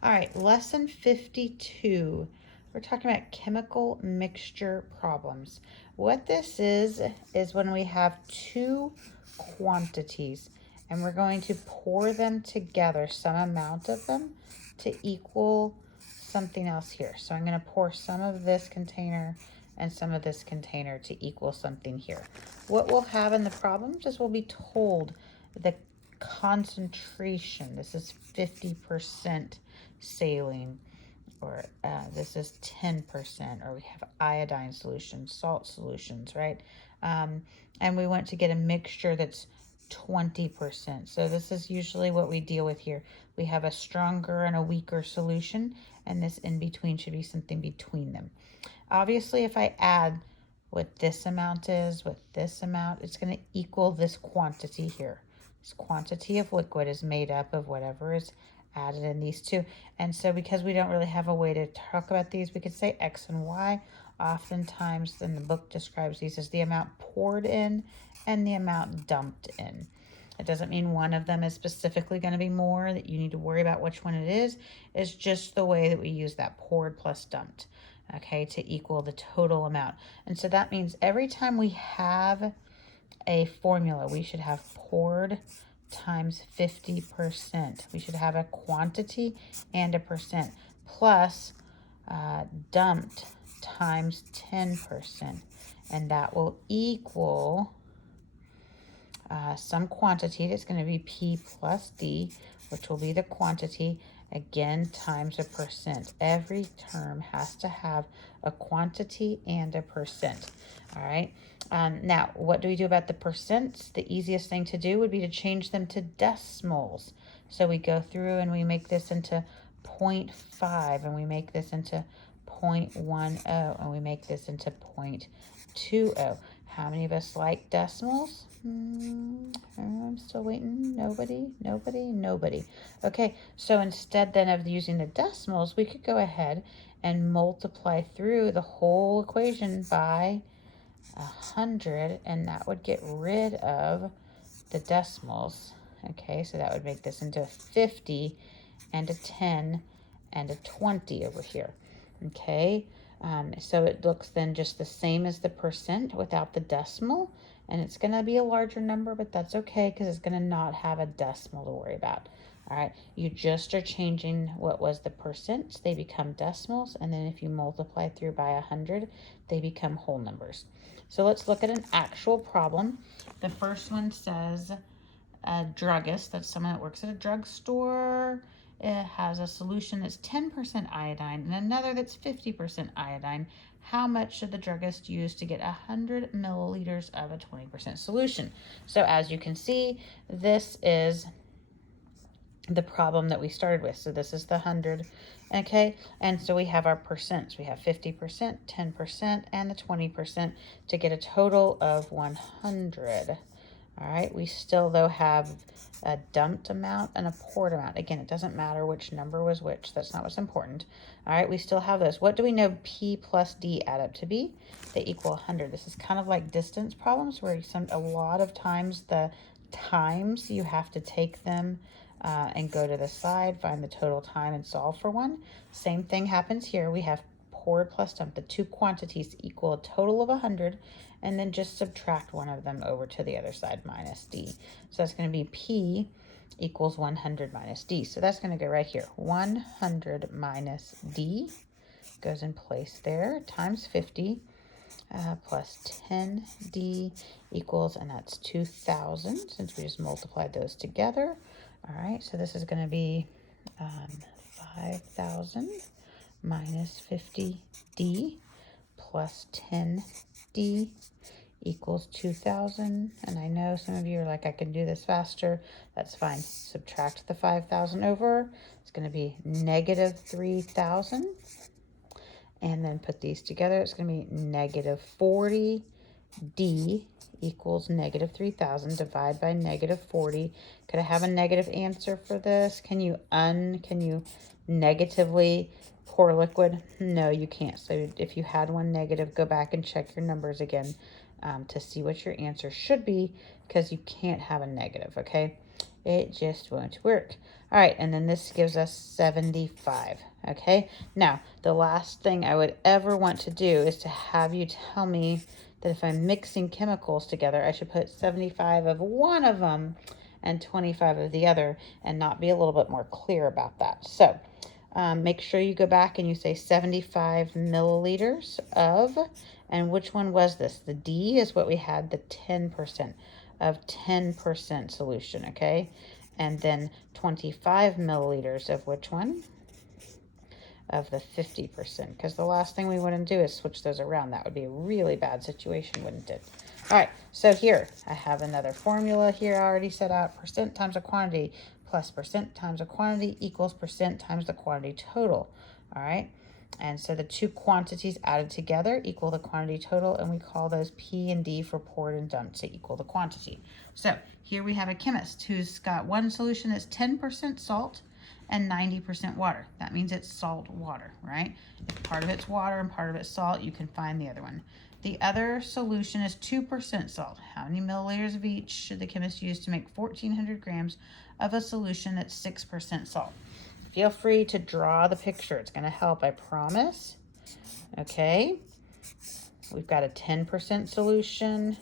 All right, lesson 52. We're talking about chemical mixture problems. What this is when we have two quantities and we're going to pour them together, some amount of them, to equal something else here. So I'm going to pour some of this container and some of this container to equal something here. What we'll have in the problems is we'll be told the concentration. This is 50% saline, or this is 10%, or we have iodine solutions, salt solutions, right? And we want to get a mixture that's 20%. So this is usually what we deal with here. We have a stronger and a weaker solution, and this in between should be something between them. Obviously, if I add what this amount is with this amount, it's going to equal this quantity here. This quantity of liquid is made up of whatever is added in these two. And so because we don't really have a way to talk about these, we could say X and Y. Oftentimes, then the book describes these as the amount poured in and the amount dumped in. It doesn't mean one of them is specifically going to be more, that you need to worry about which one it is. It's just the way that we use that poured plus dumped, okay, to equal the total amount. And so that means every time we have a formula, we should have poured times 50%. We should have a quantity and a percent, plus dumped times 10. And that will equal some quantity that's going to be P plus D, which will be the quantity, again, times a percent. Every term has to have a quantity and a percent. All right. Now, what do we do about the percents? The easiest thing to do would be to change them to decimals. So we go through and we make this into 0.5, and we make this into 0.10, and we make this into 0.20. How many of us like decimals? I'm still waiting. Nobody. Okay, so instead then of using the decimals, we could go ahead and multiply through the whole equation by 100, and that would get rid of the decimals. Okay, so that would make this into a 50 and a 10 and a 20 over here. Okay, so it looks then just the same as the percent without the decimal, and it's going to be a larger number, but that's okay because it's going to not have a decimal to worry about. All right, you just are changing what was the percent, they become decimals, and then if you multiply through by 100, they become whole numbers. So let's look at an actual problem. The first one says a druggist, that's someone that works at a drugstore, it has a solution that's 10% iodine and another that's 50% iodine. How much should the druggist use to get 100 milliliters of a 20% solution? So as you can see, this is the problem that we started with. So this is the 100, okay? And so we have our percents. We have 50%, 10%, and the 20% to get a total of 100. All right, we still, though, have a dumped amount and a poured amount. Again, it doesn't matter which number was which. That's not what's important. All right, we still have those. What do we know P plus D add up to be? They equal 100. This is kind of like distance problems where a lot of times the times you have to take them and go to the side, find the total time, and solve for one. Same thing happens here. We have poured plus dumped. The two quantities equal a total of 100, and then just subtract one of them over to the other side, minus D. So that's going to be P equals 100 minus D. So that's going to go right here. 100 minus D goes in place there, times 50 plus 10D equals, and that's 2,000 since we just multiplied those together. All right, so this is going to be 5,000 minus 50D plus 10D equals 2,000. And I know some of you are like, I can do this faster. That's fine. Subtract the 5,000 over. It's going to be negative 3,000. And then put these together. It's going to be negative 40D equals negative 3,000. Divide by negative 40. Could I have a negative answer for this? Can you negatively pour liquid? No, you can't. So if you had one negative, go back and check your numbers again to see what your answer should be, because you can't have a negative, okay? It just won't work. All right, and then this gives us 75, okay? Now, the last thing I would ever want to do is to have you tell me that if I'm mixing chemicals together, I should put 75 of one of them and 25 of the other and not be a little bit more clear about that. So make sure you go back and you say 75 milliliters of, and which one was this? The D is what we had, the 10% of 10% solution, okay? And then 25 milliliters of which one? Of the 50%, because the last thing we want to do is switch those around. That would be a really bad situation, wouldn't it? All right, so here I have another formula here I already set out. Percent times a quantity plus percent times a quantity equals percent times the quantity total. All right, and so the two quantities added together equal the quantity total, and we call those P and D for poured and dumped to equal the quantity. So here we have a chemist who's got one solution that's 10% salt and 90% water. That means it's salt water, right? If part of it's water and part of it's salt, you can find the other one. The other solution is 2% salt. How many milliliters of each should the chemist use to make 1,400 grams of a solution that's 6% salt? Feel free to draw the picture. It's going to help, I promise. Okay. We've got a 10% solution.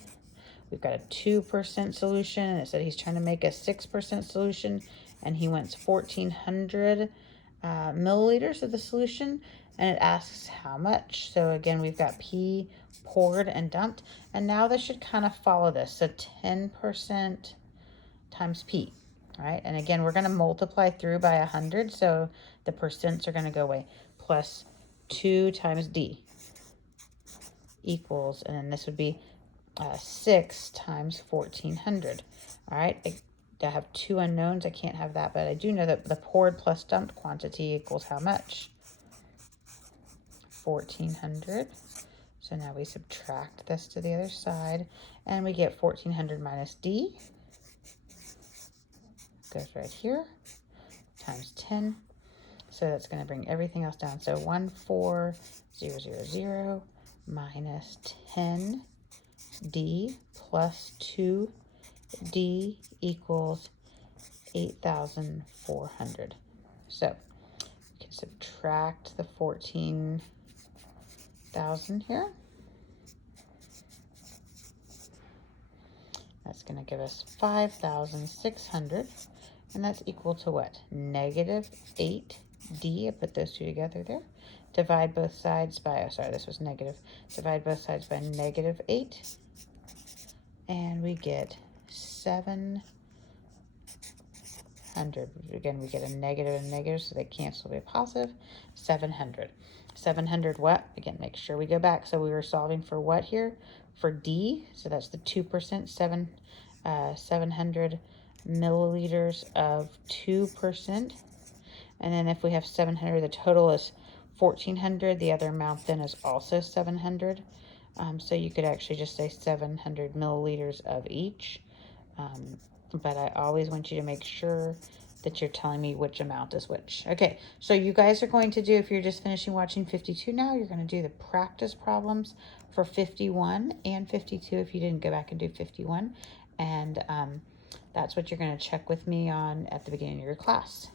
We've got a 2% solution, and it said he's trying to make a 6% solution, and he wants 1,400 milliliters of the solution, and it asks how much. So again, we've got P poured and dumped, and now this should kind of follow this. So 10% times P, right? And again, we're going to multiply through by 100, so the percents are going to go away, plus 2 times D equals, and then this would be 6 times 1,400. All right, I have two unknowns. I can't have that, but I do know that the poured plus dumped quantity equals how much? 1,400. So now we subtract this to the other side, and we get 1,400 minus D. Goes right here, times 10. So that's going to bring everything else down. So 1,4,0,0 minus 10 D plus 2D equals 8,400. So we can subtract the 14,000 here. That's going to give us 5,600. And that's equal to what? Negative 8D. I put those two together there. Divide both sides by, oh, sorry, this was negative. Divide both sides by negative 8. And we get 700. Again, we get a negative and negative, so they cancel, be a positive. 700. 700 what? Again, make sure we go back. So we were solving for what here? For D. So that's the 2%, 700 milliliters of 2%. And then if we have 700, the total is 1,400. The other amount then is also 700. So you could actually just say 700 milliliters of each. But I always want you to make sure that you're telling me which amount is which. Okay, so you guys are going to do, if you're just finishing watching 52 now, you're going to do the practice problems for 51 and 52 if you didn't go back and do 51. And that's what you're going to check with me on at the beginning of your class.